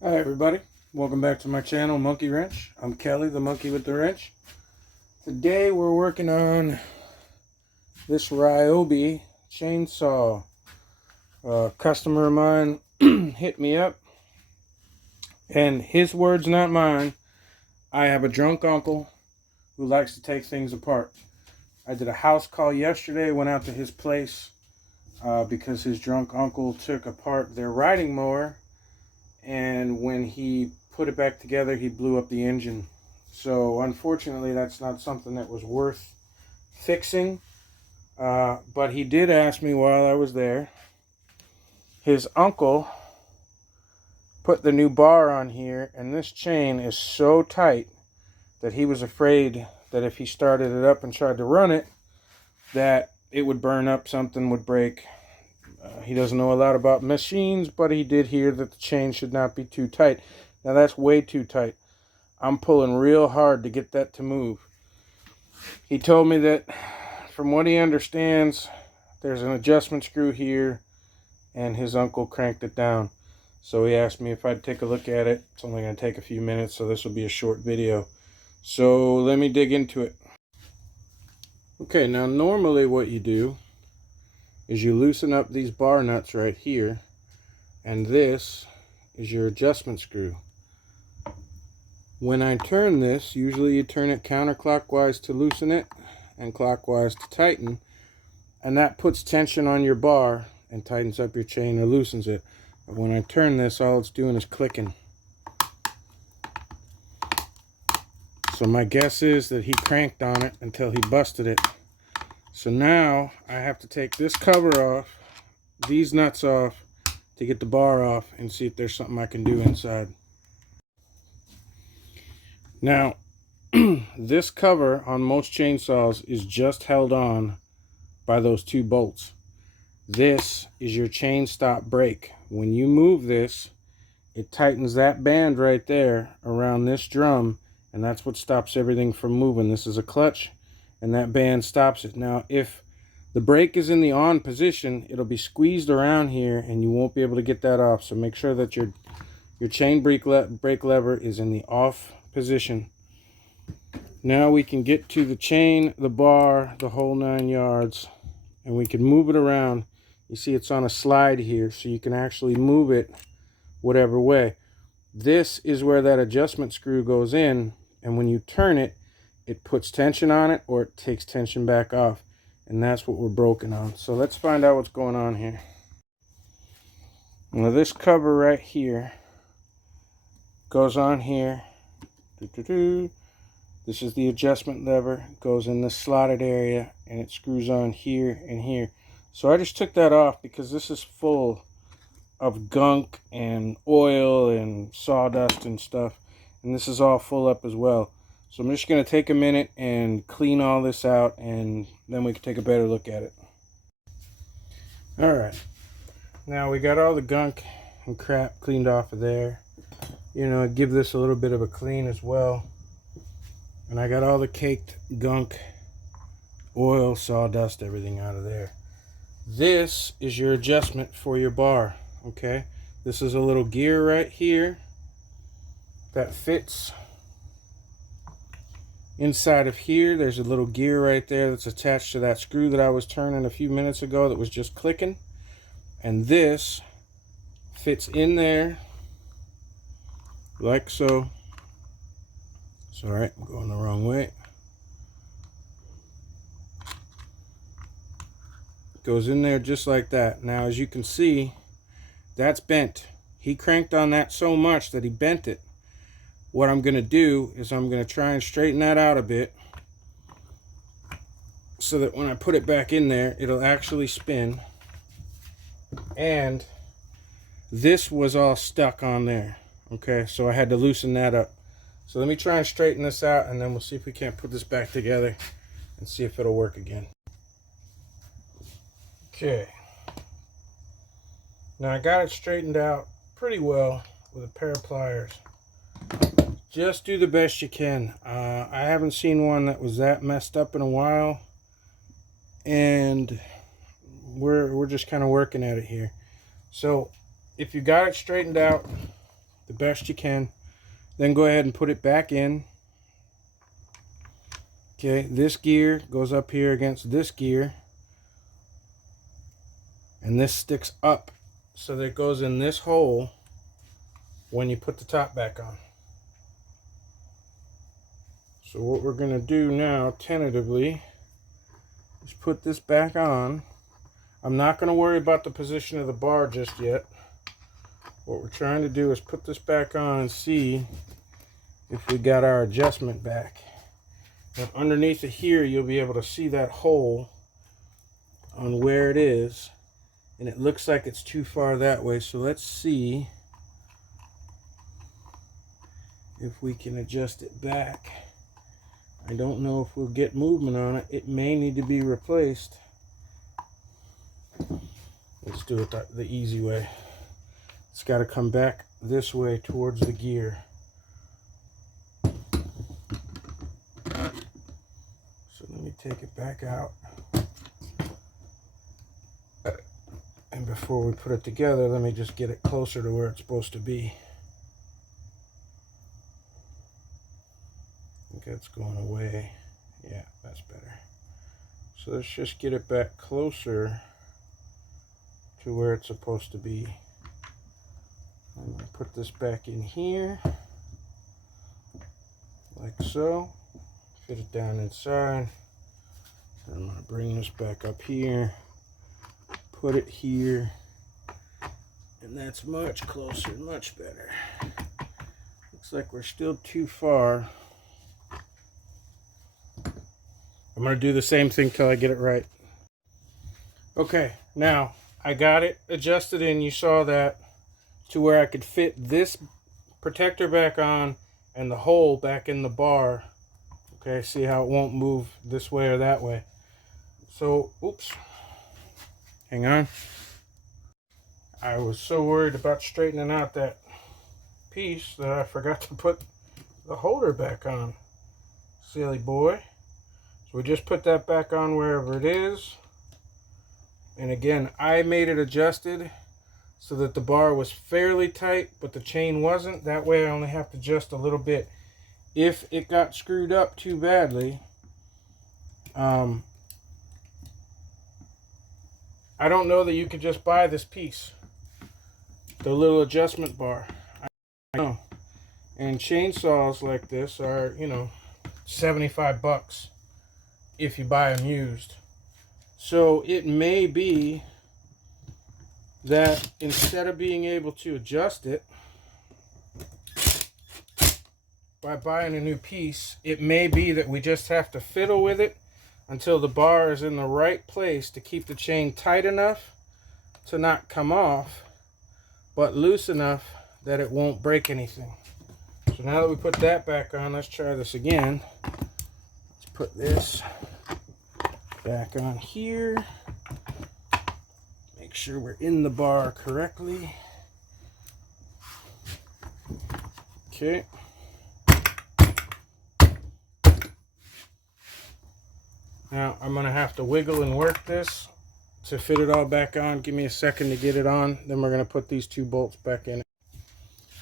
Hi everybody, welcome back to my channel, Monkey Wrench. I'm Kelly, the monkey with the wrench. Today we're working on this Ryobi chainsaw. A customer of mine hit me up, and his words, not mine. I have a drunk uncle who likes to take things apart. I did a house call yesterday, went out to his place because his drunk uncle took apart their riding mower, and when he put it back together, he blew up the engine. So unfortunately, that's not something that was worth fixing. But he did ask me while I was there. His uncle put the new bar on here, and this chain is so tight that he was afraid that if he started it up and tried to run it, that it would burn up, something would break. He doesn't know a lot about machines, but he did hear that the chain should not be too tight. Now that's way too tight. I'm pulling real hard to get that to move. He told me that from what he understands, there's an adjustment screw here, and his uncle cranked it down. So he asked me if I'd take a look at it. It's only going to take a few minutes, so this will be a short video. So let me dig into it. Okay, now normally what you do is you loosen up these bar nuts right here, and this is your adjustment screw. When I turn this, usually you turn it counterclockwise to loosen it and clockwise to tighten, and that puts tension on your bar and tightens up your chain or loosens it. But when I turn this, all it's doing is clicking. So my guess is that he cranked on it until he busted it. So now I have to take this cover off, these nuts off, to get the bar off and see if there's something I can do inside. Now, this cover on most chainsaws is just held on by those two bolts. This is your chain stop brake. When you move this, it tightens that band right there around this drum, and that's what stops everything from moving. This is a clutch, and that band stops it. Now, if the brake is in the on position, it'll be squeezed around here, and you won't be able to get that off. So make sure that your chain brake lever is in the off position. Now we can get to the chain, the bar, the whole 9 yards, and we can move it around. You see it's on a slide here, so you can actually move it whatever way. This is where that adjustment screw goes in, and when you turn it, it puts tension on it or it takes tension back off, and that's what we're broken on. So let's find out what's going on here. Now this cover right here goes on here. This is the adjustment lever, goes in this slotted area, and it screws on here and here. So I just took that off because this is full of gunk and oil and sawdust and stuff, and this is all full up as well. So I'm just going to take a minute and clean all this out, and then we can take a better look at it. Alright, now we got all the gunk and crap cleaned off of there. You know, give this a little bit of a clean as well. And I got all the caked gunk, oil, sawdust, everything out of there. This is your adjustment for your bar, okay? This is a little gear right here that fits inside of here. There's a little gear right there that's attached to that screw that I was turning a few minutes ago that was just clicking. And this fits in there like so. Sorry, I'm going the wrong way. Goes in there just like that. Now, as you can see, that's bent. He cranked on that so much that he bent it. What I'm going to do is I'm going to try and straighten that out a bit so that when I put it back in there, it'll actually spin. And this was all stuck on there. Okay, so I had to loosen that up. So let me try and straighten this out, and then we'll see if we can't put this back together and see if it'll work again. Okay. Now I got it straightened out pretty well with a pair of pliers. Just do the best you can. I haven't seen one that was that messed up in a while, and we're just kind of working at it here. So if you got it straightened out, the best you can. Then go ahead and put it back in. Okay, this gear goes up here against this gear. And this sticks up so that it goes in this hole when you put the top back on. So what we're going to do now, tentatively, is put this back on. I'm not going to worry about the position of the bar just yet. What we're trying to do is put this back on and see if we got our adjustment back. Now underneath it here, you'll be able to see that hole on where it is. And it looks like it's too far that way. So let's see if we can adjust it back. I don't know if we'll get movement on it. It may need to be replaced. Let's do it the easy way. It's got to come back this way towards the gear. So let me take it back out. And before we put it together, let me just get it closer to where it's supposed to be. I think that's going away. Yeah, that's better. So let's just get it back closer to where it's supposed to be. I'm going to put this back in here, like so. Fit it down inside. I'm going to bring this back up here. Put it here, and that's much closer, much better. Looks like we're still too far. I'm going to do the same thing till I get it right. Okay, now I got it adjusted in. You saw that to where I could fit this protector back on and the hole back in the bar. Okay, see how it won't move this way or that way. So, oops. Hang on. I was so worried about straightening out that piece that I forgot to put the holder back on. Silly boy. So we just put that back on wherever it is. And again, I made it adjusted so that the bar was fairly tight, but the chain wasn't. That way I only have to adjust a little bit. If it got screwed up too badly, I don't know that you could just buy this piece, the little adjustment bar. I know. And chainsaws like this are, you know, 75 bucks if you buy them used. So it may be that instead of being able to adjust it by buying a new piece, it may be that we just have to fiddle with it until the bar is in the right place to keep the chain tight enough to not come off, but loose enough that it won't break anything. So now that we put that back on, let's try this again. Let's put this back on here. Make sure we're in the bar correctly. Okay. Now I'm going to have to wiggle and work this to fit it all back on. Give me a second to get it on. Then we're going to put these two bolts back in.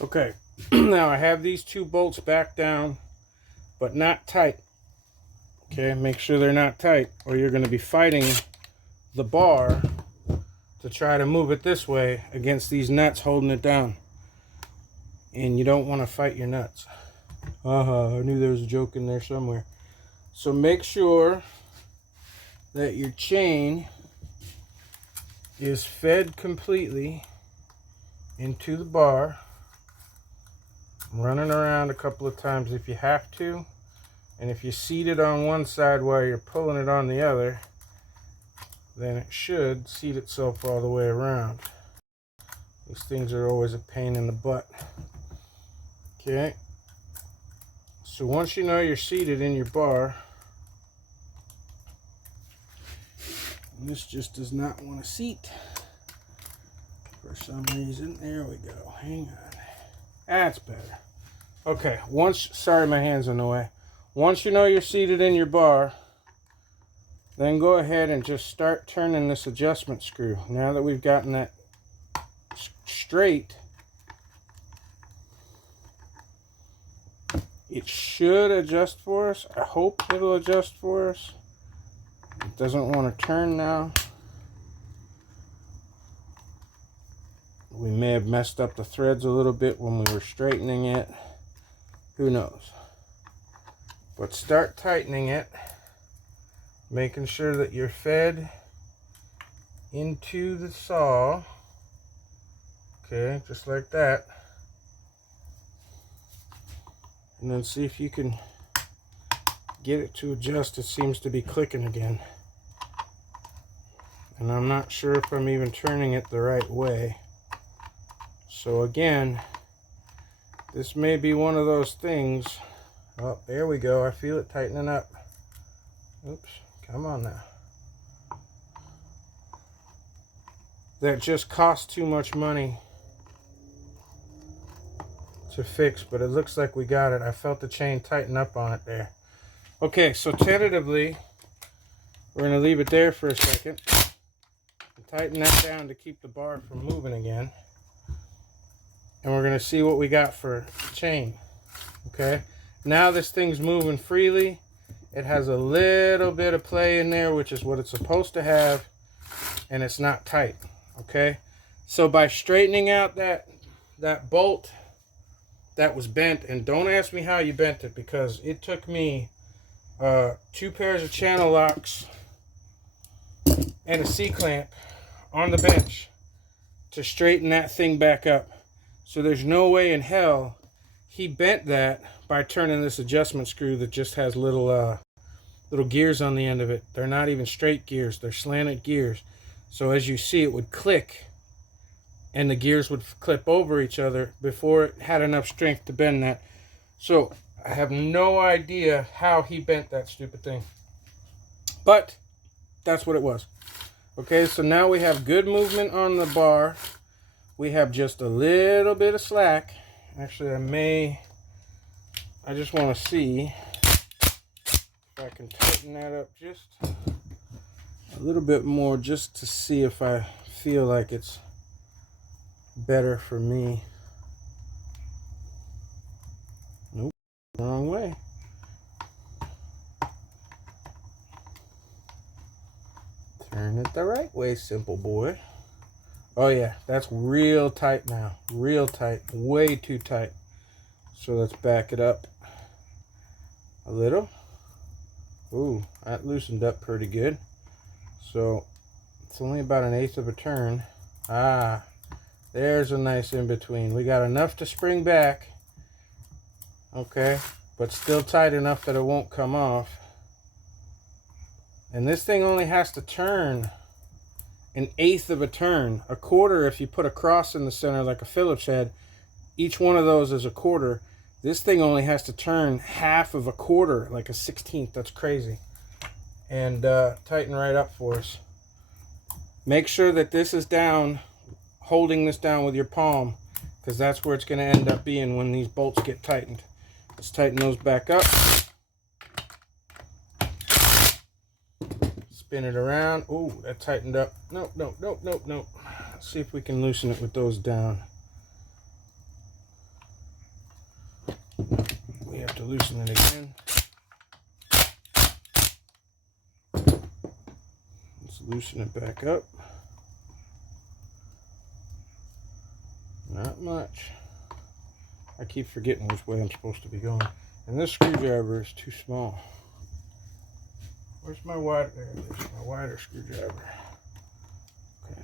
Okay, now I have these two bolts back down, but not tight. Okay, make sure they're not tight, or you're going to be fighting the bar to try to move it this way against these nuts holding it down. And you don't want to fight your nuts. I knew there was a joke in there somewhere. So make sure that your chain is fed completely into the bar. Running around a couple of times if you have to, and if you seat it on one side while you're pulling it on the other, then it should seat itself all the way around. These things are always a pain in the butt. Okay, so once you know you're seated in your bar, this just does not want to seat for some reason. There we go. Hang on. That's better. Okay, sorry my hand's in the way. Once you know you're seated in your bar, then go ahead and just start turning this adjustment screw. Now that we've gotten that straight, It should adjust for us. I hope it'll adjust for us. It doesn't want to turn now. We may have messed up the threads a little bit when we were straightening it. Who knows? But start tightening it, making sure that you're fed into the saw. Okay, just like that. And then see if you can get it to adjust. It seems to be clicking again. And I'm not sure if I'm even turning it the right way. So again, this may be one of those things. Oh, there we go. I feel it tightening up. Oops, come on now. That just costs too much money to fix, but it looks like we got it. I felt the chain tighten up on it there. Okay, so tentatively, we're going to leave it there for a second. Tighten that down to keep the bar from moving again. And we're going to see what we got for chain. Okay, now this thing's moving freely. It has a little bit of play in there, which is what it's supposed to have, and it's not tight. Okay, so by straightening out that bolt that was bent, and don't ask me how you bent it, because it took me 2 pairs of channel locks and a C-clamp on the bench to straighten that thing back up. So there's no way in hell he bent that by turning this adjustment screw that just has little gears on the end of it. They're not even straight gears, they're slanted gears. So as you see, it would click and the gears would clip over each other before it had enough strength to bend that. So I have no idea how he bent that stupid thing, but that's what it was. Okay, so now we have good movement on the bar. We have just a little bit of slack. Actually, I just want to see if I can tighten that up just a little bit more, just to see if I feel like it's better for me. Nope, wrong way. Turn it the right way, simple boy. Oh yeah, that's real tight now. Real tight, way too tight. So let's back it up a little. Ooh, that loosened up pretty good. So it's only about 1/8 of a turn. Ah, there's a nice in between. We got enough to spring back. Okay, but still tight enough that it won't come off. And this thing only has to turn 1/8 of a turn. A quarter, if you put a cross in the center like a Phillips head, each one of those is a quarter. This thing only has to turn 1/2 of a quarter, like a 1/16. That's crazy. And tighten right up for us. Make sure that this is down, holding this down with your palm, because that's where it's going to end up being when these bolts get tightened. Let's tighten those back up. Spin it around. Ooh, that tightened up. Nope, nope, nope, nope, nope. Let's see if we can loosen it with those down. We have to loosen it again. Let's loosen it back up. Not much. I keep forgetting which way I'm supposed to be going. And this screwdriver is too small. Where's my wider? There's my wider screwdriver. Okay.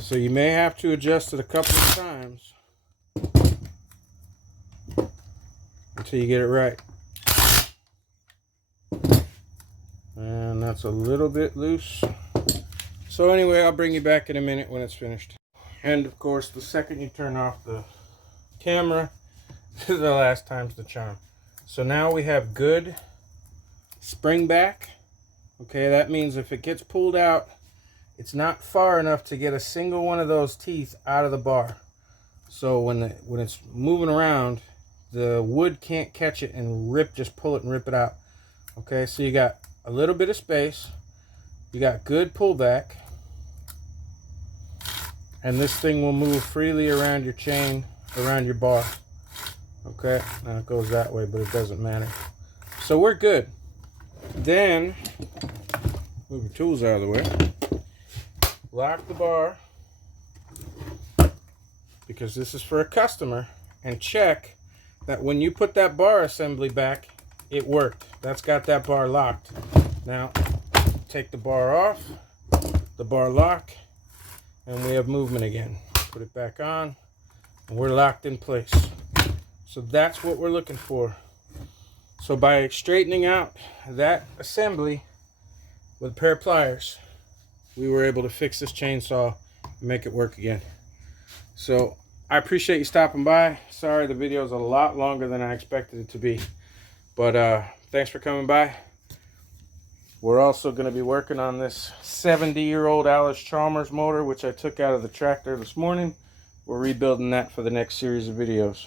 So you may have to adjust it a couple of times until you get it right. And that's a little bit loose. So anyway, I'll bring you back in a minute when it's finished. And of course, the second you turn off the camera, the last time's the charm. So now we have good spring back. Okay, that means if it gets pulled out, it's not far enough to get a single one of those teeth out of the bar. So when it's moving around, the wood can't catch it and just pull it and rip it out. Okay, so you got a little bit of space. You got good pullback. and this thing will move freely around your chain, around your bar. Okay, now it goes that way, but it doesn't matter. So we're good. Then, move your tools out of the way. Lock the bar, because this is for a customer, and check that when you put that bar assembly back, it worked. That's got that bar locked. Now, take the bar off, the bar lock, and we have movement again. Put it back on, and we're locked in place. So that's what we're looking for. So by straightening out that assembly with a pair of pliers, we were able to fix this chainsaw and make it work again. So I appreciate you stopping by. Sorry the video is a lot longer than I expected it to be, but thanks for coming by. We're also going to be working on this 70-year-old Allis-Chalmers motor, which I took out of the tractor this morning. We're rebuilding that for the next series of videos.